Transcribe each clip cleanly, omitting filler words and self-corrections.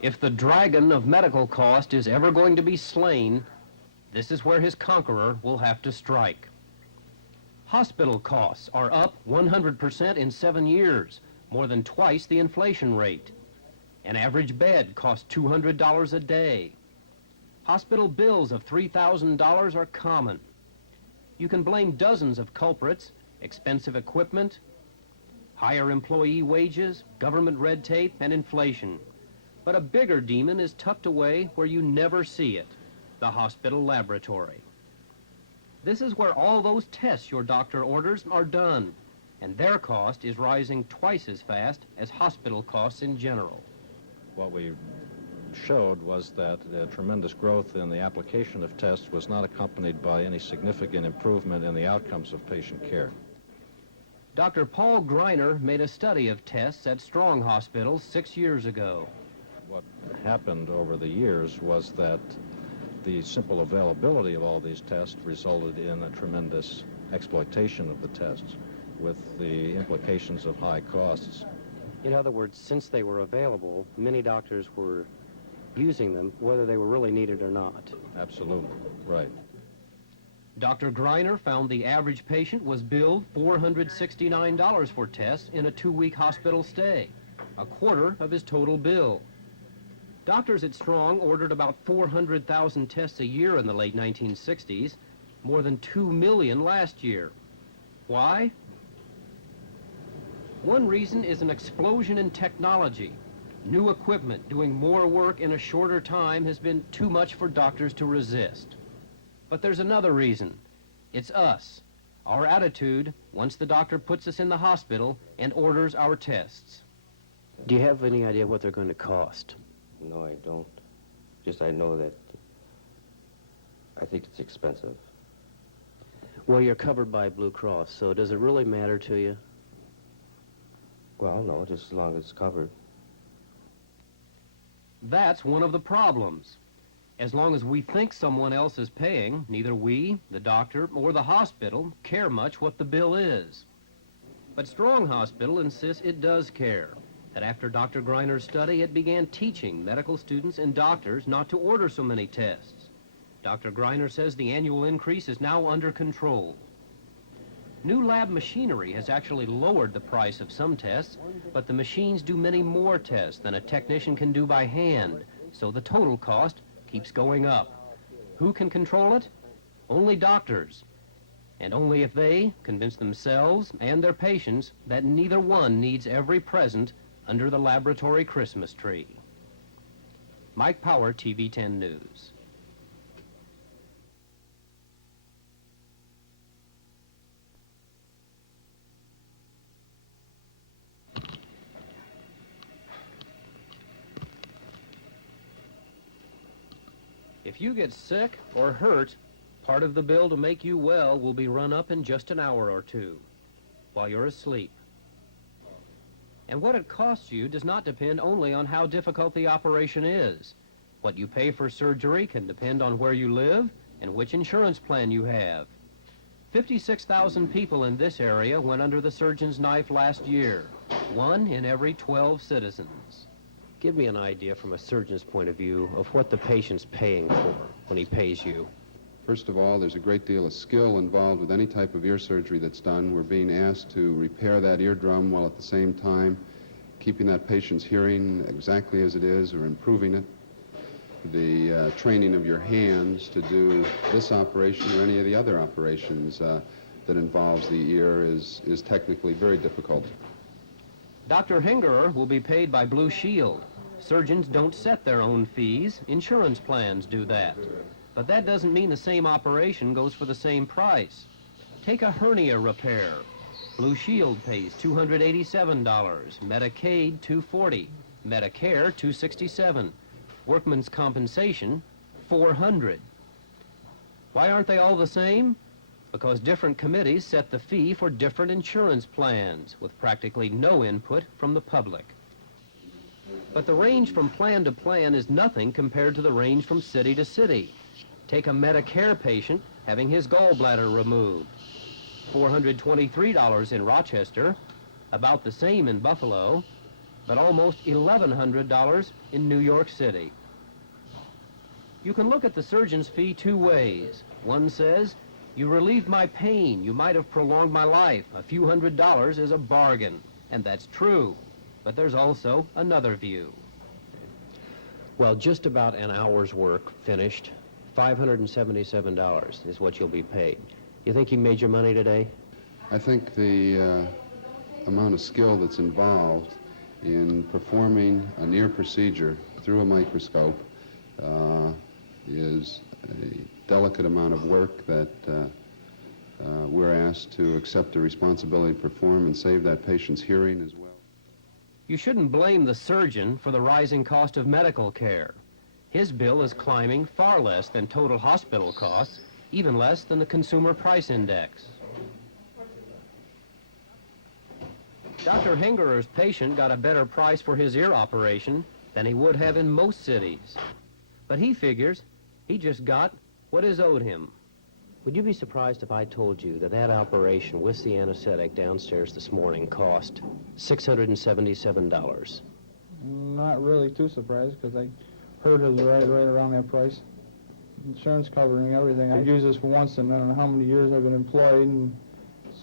If the dragon of medical cost is ever going to be slain, this is where his conqueror will have to strike. Hospital costs are up 100% in 7 years, more than twice the inflation rate. An average bed costs $200 a day. Hospital bills of $3,000 are common. You can blame dozens of culprits: expensive equipment, higher employee wages, government red tape, and inflation. But a bigger demon is tucked away where you never see it: the hospital laboratory. This is where all those tests your doctor orders are done, and their cost is rising twice as fast as hospital costs in general. What we showed was that the tremendous growth in the application of tests was not accompanied by any significant improvement in the outcomes of patient care. Dr. Paul Greiner made a study of tests at Strong Hospital 6 years ago. What happened over the years was that the simple availability of all these tests resulted in a tremendous exploitation of the tests, with the implications of high costs. In other words, since they were available, many doctors were using them, whether they were really needed or not. Absolutely, right. Dr. Greiner found the average patient was billed $469 for tests in a 2-week hospital stay, a quarter of his total bill. Doctors at Strong ordered about 400,000 tests a year in the late 1960s, more than 2 million last year. Why? One reason is an explosion in technology. New equipment doing more work in a shorter time has been too much for doctors to resist. But there's another reason. It's us, our attitude once the doctor puts us in the hospital and orders our tests. Do you have any idea what they're going to cost? No, I don't. Just I know that I think it's expensive. Well, you're covered by Blue Cross, so does it really matter to you? Well, no, just as long as it's covered. That's one of the problems. As long as we think someone else is paying, neither we, the doctor, or the hospital care much what the bill is. But Strong Hospital insists it does care. That after Dr. Greiner's study, it began teaching medical students and doctors not to order so many tests. Dr. Greiner says the annual increase is now under control. New lab machinery has actually lowered the price of some tests, but the machines do many more tests than a technician can do by hand, so the total cost keeps going up. Who can control it? Only doctors. And only if they convince themselves and their patients that neither one needs every present under the laboratory Christmas tree. Mike Power, TV 10 News. If you get sick or hurt, part of the bill to make you well will be run up in just an hour or two while you're asleep. And what it costs you does not depend only on how difficult the operation is. What you pay for surgery can depend on where you live and which insurance plan you have. 56,000 people in this area went under the surgeon's knife last year, 1 in every 12 citizens. Give me an idea from a surgeon's point of view of what the patient's paying for when he pays you. First of all, there's a great deal of skill involved with any type of ear surgery that's done. We're being asked to repair that eardrum while at the same time keeping that patient's hearing exactly as it is or improving it. The training of your hands to do this operation or any of the other operations that involves the ear is technically very difficult. Dr. Hingerer will be paid by Blue Shield. Surgeons don't set their own fees. Insurance plans do that. But that doesn't mean the same operation goes for the same price. Take a hernia repair. Blue Shield pays $287, Medicaid $240, Medicare $267, Workman's Compensation $400. Why aren't they all the same? Because different committees set the fee for different insurance plans with practically no input from the public. But the range from plan to plan is nothing compared to the range from city to city. Take a Medicare patient having his gallbladder removed. $423 in Rochester, about the same in Buffalo, but almost $1,100 in New York City. You can look at the surgeon's fee two ways. One says, you relieved my pain, you might have prolonged my life. A few $100s is a bargain, and that's true. But there's also another view. Well, just about an hour's work finished, $577 is what you'll be paid. You think you made your money today? I think the amount of skill that's involved in performing an ear procedure through a microscope is a delicate amount of work that we're asked to accept the responsibility to perform and save that patient's hearing as well. You shouldn't blame the surgeon for the rising cost of medical care. His bill is climbing far less than total hospital costs, even less than the Consumer Price Index. Dr. Hengerer's patient got a better price for his ear operation than he would have in most cities. But he figures he just got what is owed him. Would you be surprised if I told you that that operation with the anesthetic downstairs this morning cost $677? Not really too surprised, because I heard it was right around that price. Insurance covering everything. I've used this for once in I don't know how many years I've been employed, and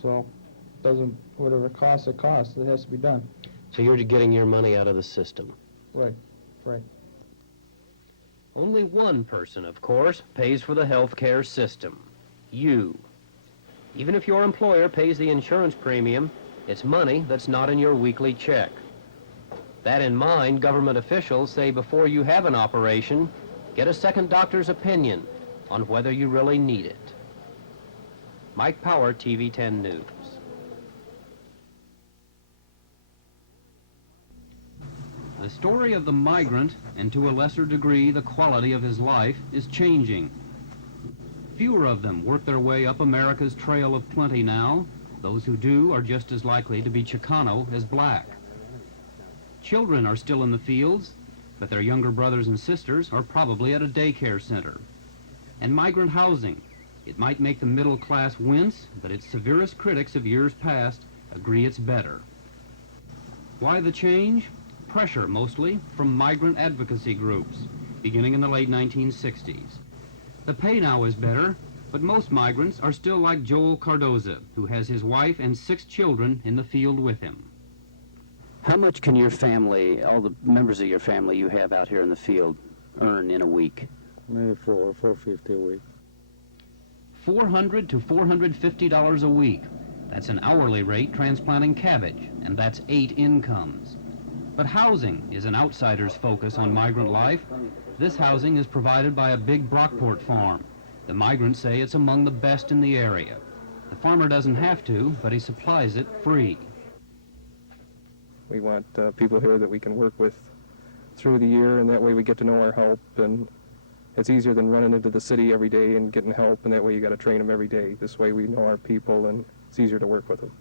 so it doesn't, whatever it costs, it has to be done. So you're getting your money out of the system. Right, right. Only one person, of course, pays for the health care system. You. Even if your employer pays the insurance premium, it's money that's not in your weekly check. That in mind, government officials say before you have an operation, get a second doctor's opinion on whether you really need it. Mike Power, TV 10 News. The story of the migrant, and to a lesser degree the quality of his life, is changing. Fewer of them work their way up America's trail of plenty now. Those who do are just as likely to be Chicano as black. Children are still in the fields, but their younger brothers and sisters are probably at a daycare center. And migrant housing. It might make the middle class wince, but its severest critics of years past agree it's better. Why the change? Pressure, mostly, from migrant advocacy groups, beginning in the late 1960s. The pay now is better, but most migrants are still like Joel Cardoza, who has his wife and 6 children in the field with him. How much can your family, all the members of your family you have out here in the field, earn in a week? Maybe $450 a week. $400 to $450 a week. That's an hourly rate transplanting cabbage, and that's 8 incomes. But housing is an outsider's focus on migrant life. This housing is provided by a big Brockport farm. The migrants say it's among the best in the area. The farmer doesn't have to, but he supplies it free. We want people here that we can work with through the year, and that way we get to know our help, and it's easier than running into the city every day and getting help, and that way you got to train them every day. This way we know our people, and it's easier to work with them.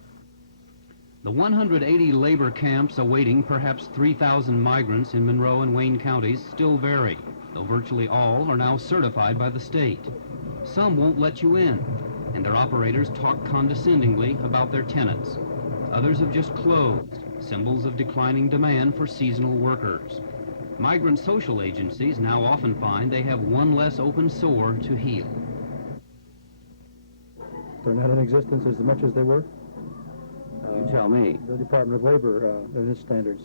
The 180 labor camps awaiting perhaps 3,000 migrants in Monroe and Wayne counties still vary, though virtually all are now certified by the state. Some won't let you in, and their operators talk condescendingly about their tenants. Others have just closed, symbols of declining demand for seasonal workers. Migrant social agencies now often find they have one less open sore to heal. They're not in existence as much as they were. You tell me. The Department of Labor and its standards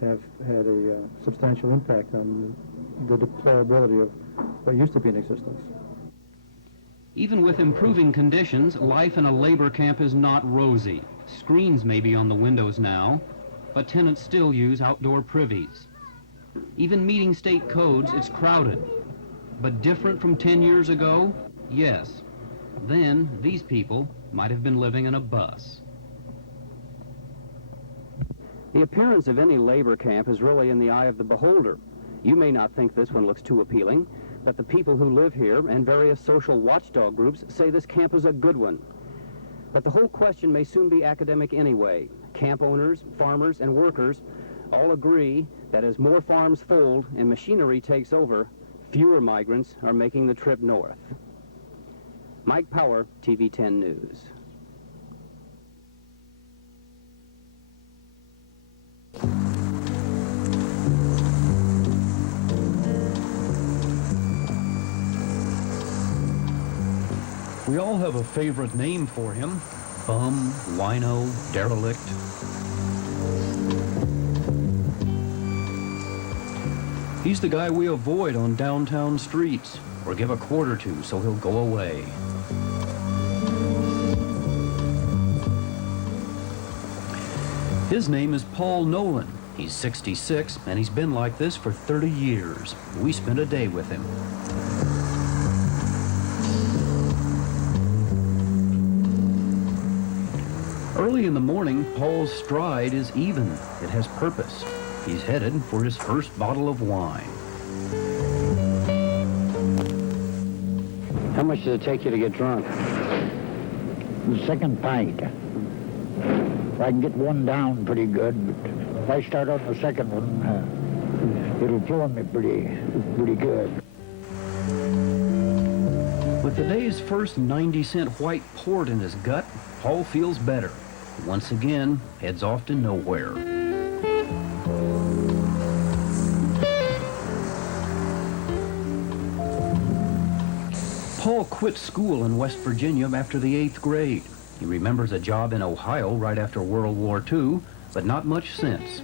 have had a substantial impact on the deployability of what used to be in existence. Even with improving conditions, life in a labor camp is not rosy. Screens may be on the windows now, but tenants still use outdoor privies. Even meeting state codes, it's crowded. But different from 10 years ago? Yes. Then, these people might have been living in a bus. The appearance of any labor camp is really in the eye of the beholder. You may not think this one looks too appealing, but the people who live here and various social watchdog groups say this camp is a good one. But the whole question may soon be academic anyway. Camp owners, farmers, and workers all agree that as more farms fold and machinery takes over, fewer migrants are making the trip north. Mike Power, TV 10 News. We all have a favorite name for him. Bum, wino, derelict. He's the guy we avoid on downtown streets, or give a quarter to so he'll go away. His name is Paul Nolan. He's 66, and he's been like this for 30 years. We spent a day with him. Early in the morning, Paul's stride is even. It has purpose. He's headed for his first bottle of wine. How much does it take you to get drunk? The second pint. I can get one down pretty good, but if I start on the second one, it'll floor me pretty good. With the day's first 90-cent white port in his gut, Paul feels better. Once again, heads off to nowhere. Paul quit school in West Virginia after the 8th grade. He remembers a job in Ohio right after World War II, but not much since.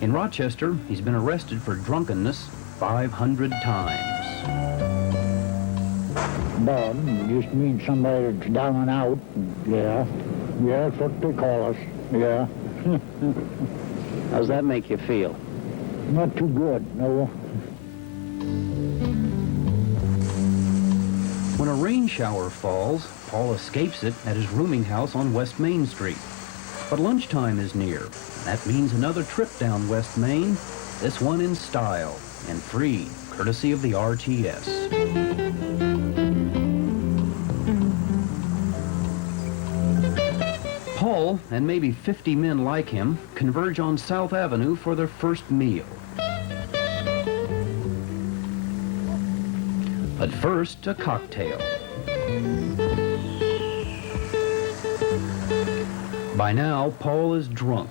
In Rochester, he's been arrested for drunkenness 500 times. Bum just means somebody that's down and out. Yeah, that's what they call us. Yeah. How's that make you feel? Not too good, no. When a rain shower falls, Paul escapes it at his rooming house on West Main Street. But lunchtime is near. That means another trip down West Main, this one in style and free, courtesy of the RTS. Paul, and maybe 50 men like him, converge on South Avenue for their first meal. But first, a cocktail. By now, Paul is drunk,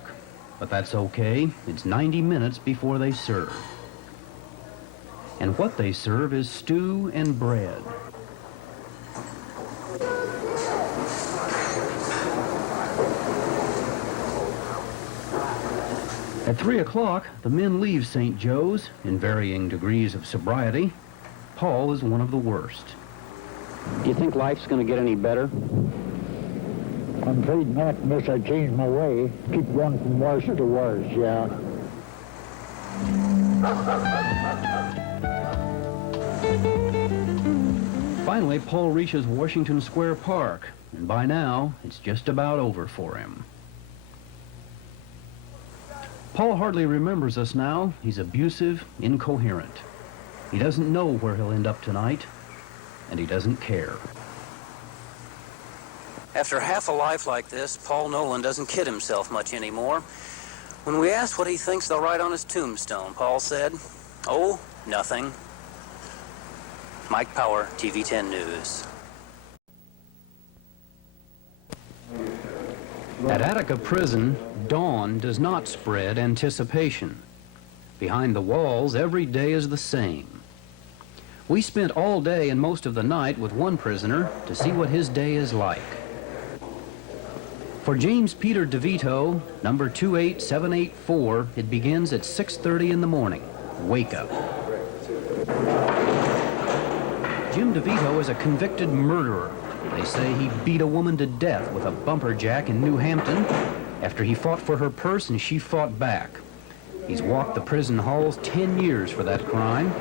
but that's okay. It's 90 minutes before they serve. And what they serve is stew and bread. At 3 o'clock, the men leave St. Joe's in varying degrees of sobriety. Paul is one of the worst. Do you think life's going to get any better? I'm afraid not unless I change my way. Keep going from worse to worse, yeah. Finally, Paul reaches Washington Square Park, and by now, it's just about over for him. Paul hardly remembers us now. He's abusive, incoherent. He doesn't know where he'll end up tonight, and he doesn't care. After half a life like this, Paul Nolan doesn't kid himself much anymore. When we asked what he thinks they'll write on his tombstone, Paul said, "Oh, nothing." Mike Power, TV10 News. At Attica Prison, dawn does not spread anticipation. Behind the walls, every day is the same. We spent all day and most of the night with one prisoner to see what his day is like. For James Peter DeVito, number 28784, it begins at 6:30 in the morning. Wake up. Jim DeVito is a convicted murderer. They say he beat a woman to death with a bumper jack in New Hampton after he fought for her purse and she fought back. He's walked the prison halls 10 years for that crime.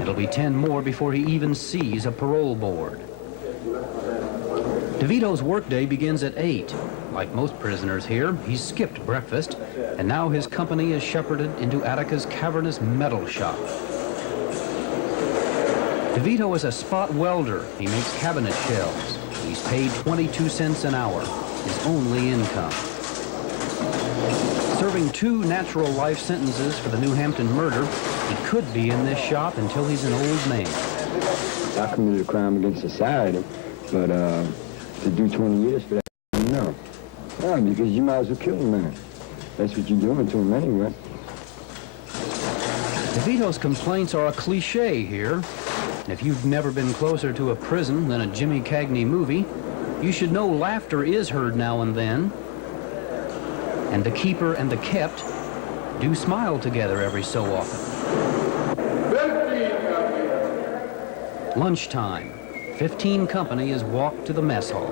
It'll be 10 more before he even sees a parole board. DeVito's workday begins at 8. Like most prisoners here, he's skipped breakfast, and now his company is shepherded into Attica's cavernous metal shop. DeVito is a spot welder. He makes cabinet shelves. He's paid 22 cents an hour, his only income. Serving 2 natural life sentences for the New Hampton murder, he could be in this shop until he's an old man. I committed a crime against society, but to do 20 years for that, no. No, because you might as well kill a man. That's what you're doing to him anyway. DeVito's complaints are a cliche here. And if you've never been closer to a prison than a Jimmy Cagney movie, you should know laughter is heard now and then. And the keeper and the kept do smile together every so often. Lunchtime. 15 company is walked to the mess hall.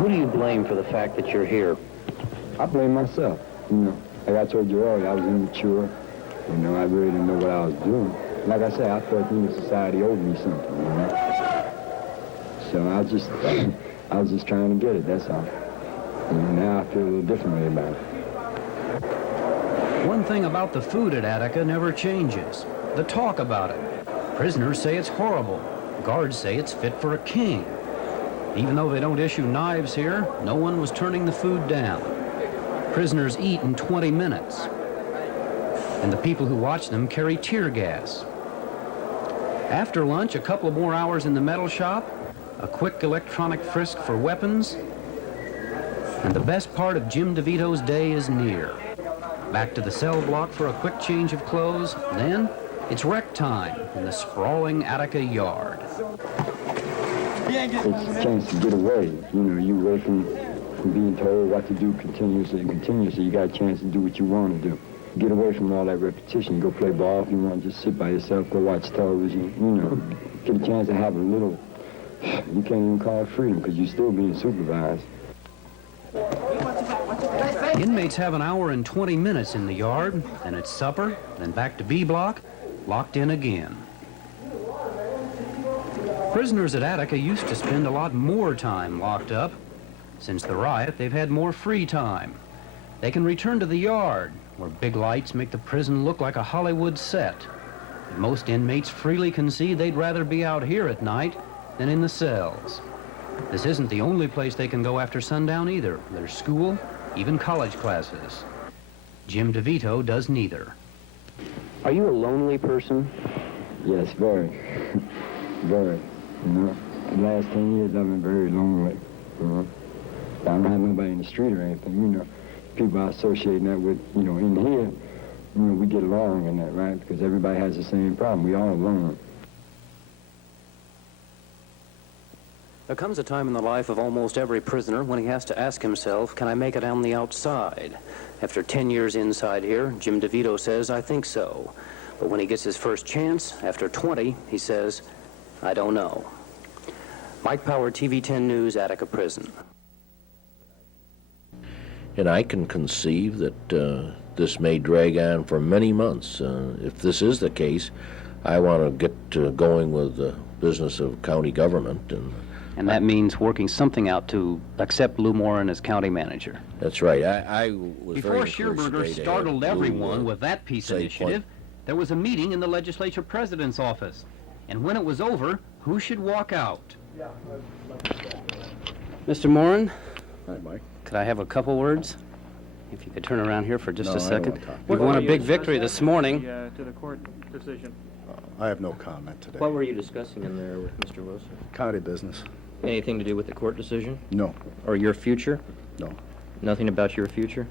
Who do you blame for the fact that you're here? I blame myself. You know, like I told you earlier, I was immature. You know, I really didn't know what I was doing. Like I said, I felt society owed me something, you know. So I was just trying to get it, that's all. And now I feel a little differently about it. One thing about the food at Attica never changes. The talk about it. Prisoners say it's horrible. Guards say it's fit for a king. Even though they don't issue knives here, no one was turning the food down. Prisoners eat in 20 minutes. And the people who watch them carry tear gas. After lunch, a couple of more hours in the metal shop, a quick electronic frisk for weapons, and the best part of Jim DeVito's day is near. Back to the cell block for a quick change of clothes, then it's rec time in the sprawling Attica yard. It's a chance to get away. You know, you away from being told what to do continuously. You got a chance to do what you want to do. Get away from all that repetition. Go play ball if you want. Just sit by yourself. Go watch television. You know, get a chance to have a little. You can't even call it freedom because you're still being supervised. Inmates have an hour and 20 minutes in the yard, then it's supper, then back to B block, locked in again. Prisoners at Attica used to spend a lot more time locked up. Since the riot, they've had more free time. They can return to the yard, where big lights make the prison look like a Hollywood set. And most inmates freely concede they'd rather be out here at night than in the cells. This isn't the only place they can go after sundown either. There's school, even college classes. Jim DeVito does neither. Are you a lonely person? Yes, very. Very. You know, the last 10 years I've been very lonely. You know, I don't have nobody in the street or anything. You know, people I associate that with, you know, in here, you know, we get along in that, right? Because everybody has the same problem. We all alone. There comes a time in the life of almost every prisoner when he has to ask himself, can I make it on the outside? After 10 years inside here, Jim DeVito says, I think so. But when he gets his first chance, after 20, he says, I don't know. Mike Power, TV 10 News, Attica Prison. And I can conceive that this may drag on for many months. If this is the case, I want to get going with the business of county government. And that means working something out to accept Lou Morin as county manager. That's right. I was Before very Shearberger startled everyone with that peace initiative, there was a meeting in the legislature president's office. And when it was over, who should walk out? Mr. Morin? Hi, Mike. Could I have a couple words? If you could turn around here for just No, a second. I don't want to talk. We've won a big victory this morning. To the court decision. I have no comment today. What were you discussing in there with Mr. Wilson? County business. Anything to do with the court decision? No. Or your future? No. Nothing about your future?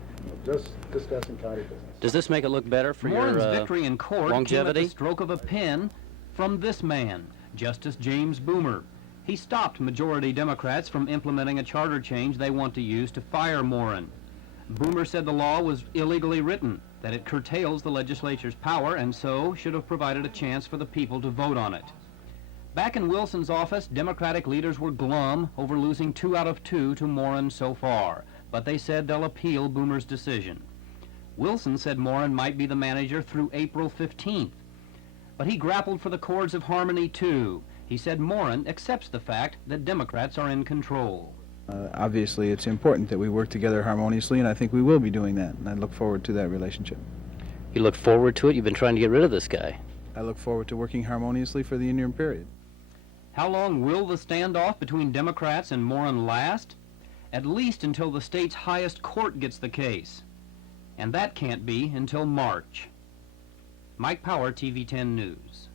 Just discussing county business. Does this make it look better for Morin's your victory in court came at longevity? the stroke of a pen from this man, Justice James Boomer. He stopped majority Democrats from implementing a charter change they want to use to fire Morin. Boomer said the law was illegally written, that it curtails the legislature's power, and so should have provided a chance for the people to vote on it. Back in Wilson's office, Democratic leaders were glum over losing 2 out of 2 to Morin so far, but they said they'll appeal Boomer's decision. Wilson said Morin might be the manager through April 15th. But he grappled for the chords of harmony, too. He said Morin accepts the fact that Democrats are in control. Obviously, it's important that we work together harmoniously, and I think we will be doing that, and I look forward to that relationship. You look forward to it? You've been trying to get rid of this guy. I look forward to working harmoniously for the interim period. How long will the standoff between Democrats and Morin last? At least until the state's highest court gets the case. And that can't be until March. Mike Power, TV 10 News.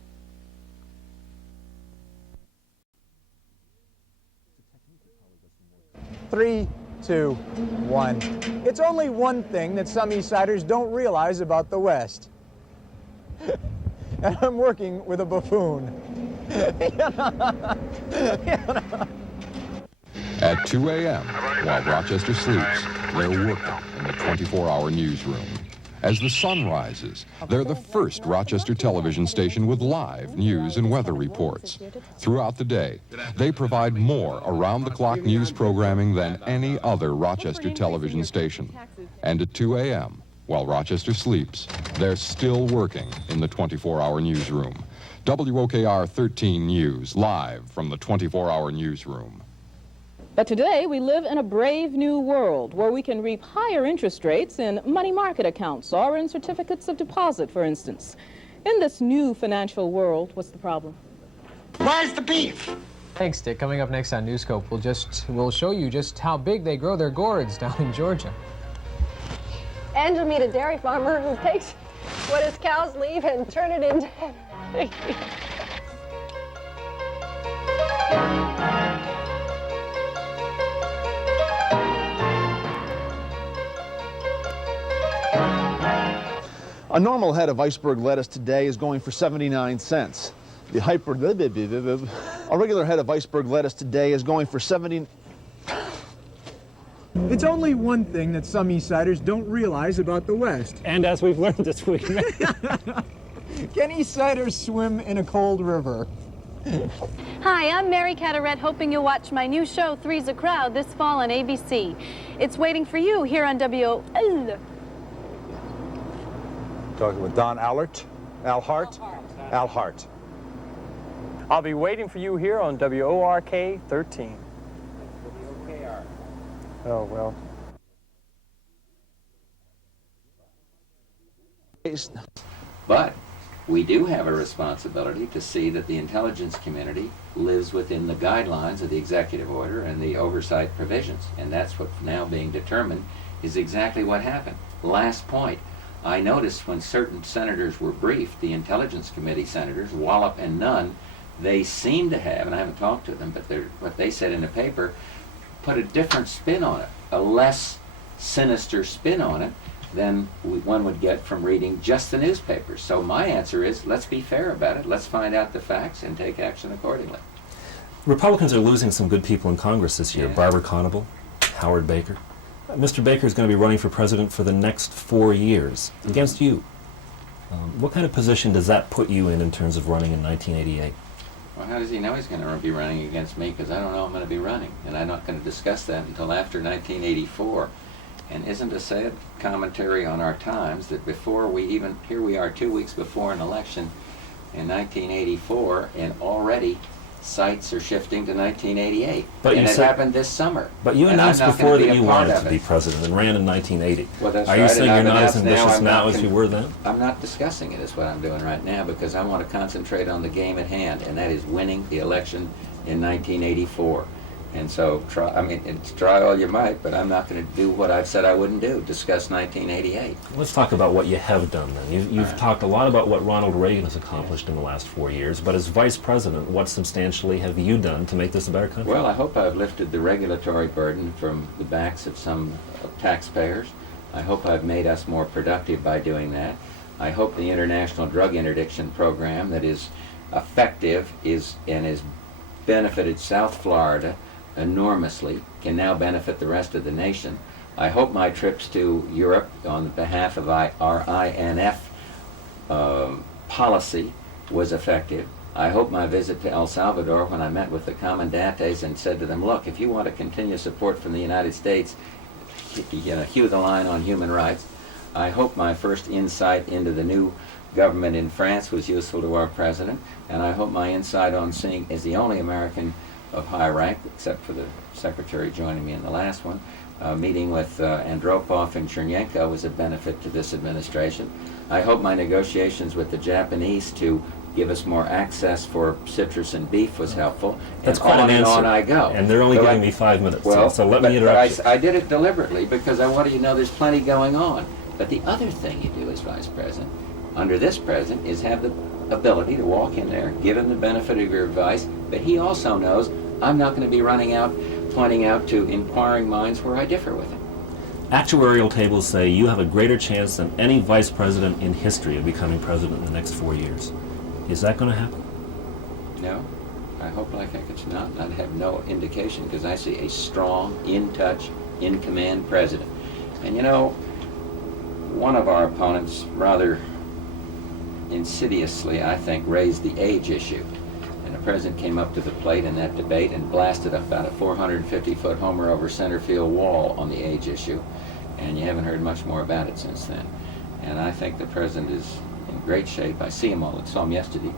Three, 2, 1. It's only one thing that some Eastsiders don't realize about the West. and I'm working with a buffoon. At 2 a.m., while Rochester sleeps, they're working in the 24-hour newsroom. As the sun rises, they're the first Rochester television station with live news and weather reports. Throughout the day, they provide more around-the-clock news programming than any other Rochester television station. And at 2 a.m., while Rochester sleeps, they're still working in the 24-hour newsroom. WOKR 13 News, live from the 24-hour newsroom. But today, we live in a brave new world where we can reap higher interest rates in money market accounts or in certificates of deposit, for instance. In this new financial world, what's the problem? Where's the beef? Thanks, Dick. Coming up next on Newscope, we'll show you just how big they grow their gourds down in Georgia. And you'll meet a dairy farmer who takes what his cows leave and turn it into... A normal head of iceberg lettuce today is going for 79 cents. A regular head of iceberg lettuce today is going for 70. It's only one thing that some Eastsiders don't realize about the West. And as we've learned this week, can Eastsiders swim in a cold river? Hi, I'm Mary Carteret, hoping you'll watch my new show, Three's a Crowd, this fall on ABC. It's waiting for you here on WOL. Talking with Don Allert, Al Hart. I'll be waiting for you here on WORK 13. Oh, well. But we do have a responsibility to see that the intelligence community lives within the guidelines of the executive order and the oversight provisions. And that's what's now being determined is exactly what happened. Last point. I noticed when certain senators were briefed, the Intelligence Committee senators, Wallop and Nunn, they seem to have, and I haven't talked to them, but what they said in the paper, put a different spin on it, a less sinister spin on it than one would get from reading just the newspapers. So my answer is, let's be fair about it, let's find out the facts and take action accordingly. Republicans are losing some good people in Congress this year. Yeah. Barbara Conable, Howard Baker. Mr. Baker is going to be running for president for the next 4 years against you. What kind of position does that put you in terms of running in 1988? Well, how does he know he's going to be running against me? Because I don't know I'm going to be running, and I'm not going to discuss that until after 1984. And isn't a sad commentary on our times that before we even, here we are 2 weeks before an election in 1984, and already sights are shifting to 1988. But and it happened this summer. But you announced before that you wanted to be president and ran in 1980. Well, that's Are right. you saying you're not as ambitious now as you were then? I'm not discussing it, is what I'm doing right now, because I want to concentrate on the game at hand, and that is winning the election in 1984. And so, try all you might, but I'm not going to do what I've said I wouldn't do, discuss 1988. Let's talk about what you have done then. You've talked a lot about what Ronald Reagan has accomplished in the last 4 years, but as vice president, what substantially have you done to make this a better country? Well, I hope I've lifted the regulatory burden from the backs of some taxpayers. I hope I've made us more productive by doing that. I hope the International Drug Interdiction Program that is effective is benefited South Florida enormously, can now benefit the rest of the nation. I hope my trips to Europe on behalf of our INF policy was effective. I hope my visit to El Salvador when I met with the Comandantes and said to them, look, if you want to continue support from the United States, hew the line on human rights. I hope my first insight into the new government in France was useful to our president, and I hope my insight on seeing, as the only American of high rank, except for the secretary joining me in the last one, meeting with Andropov and Chernyenko was a benefit to this administration. I hope my negotiations with the Japanese to give us more access for citrus and beef was helpful. That's quite an answer. On I go. And they're only giving me 5 minutes, well, so let me interrupt you. I did it deliberately because I wanted you to know there's plenty going on. But the other thing you do as vice president, under this president, is have the ability to walk in there, give him the benefit of your advice, but he also knows I'm not going to be running out, pointing out to inquiring minds where I differ with him. Actuarial tables say you have a greater chance than any vice president in history of becoming president in the next 4 years. Is that going to happen? No, I hope like heck it's not. I have no indication because I see a strong, in-touch, in-command president. And you know, one of our opponents rather insidiously, I think, raised the age issue. And the president came up to the plate in that debate and blasted about a 450-foot homer over center field wall on the age issue. And you haven't heard much more about it since then. And I think the president is in great shape. I see him all. I saw him yesterday.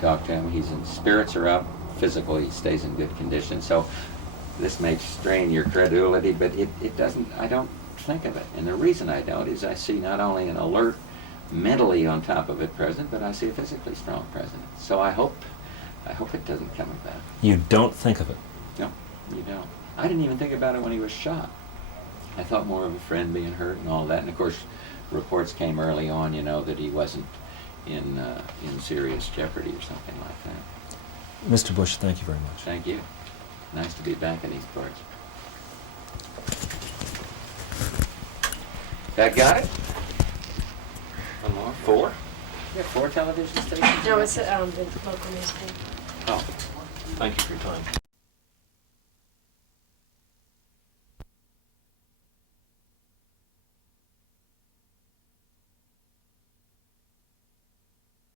Talked to him. His spirits are up. Physically, he stays in good condition. So this may strain your credulity, but it doesn't. I don't think of it. And the reason I don't is I see not only an alert, mentally on top of it president, but I see a physically strong president. So I hope it doesn't come about. You don't think of it? No, you don't. I didn't even think about it when he was shot. I thought more of a friend being hurt and all that. And of course, reports came early on, you know, that he wasn't in serious jeopardy or something like that. Mr. Bush, thank you very much. Thank you. Nice to be back in these parts. That got it? One more? 4? You have 4 television stations? No, it's the local newspaper. Oh. Thank you for your time.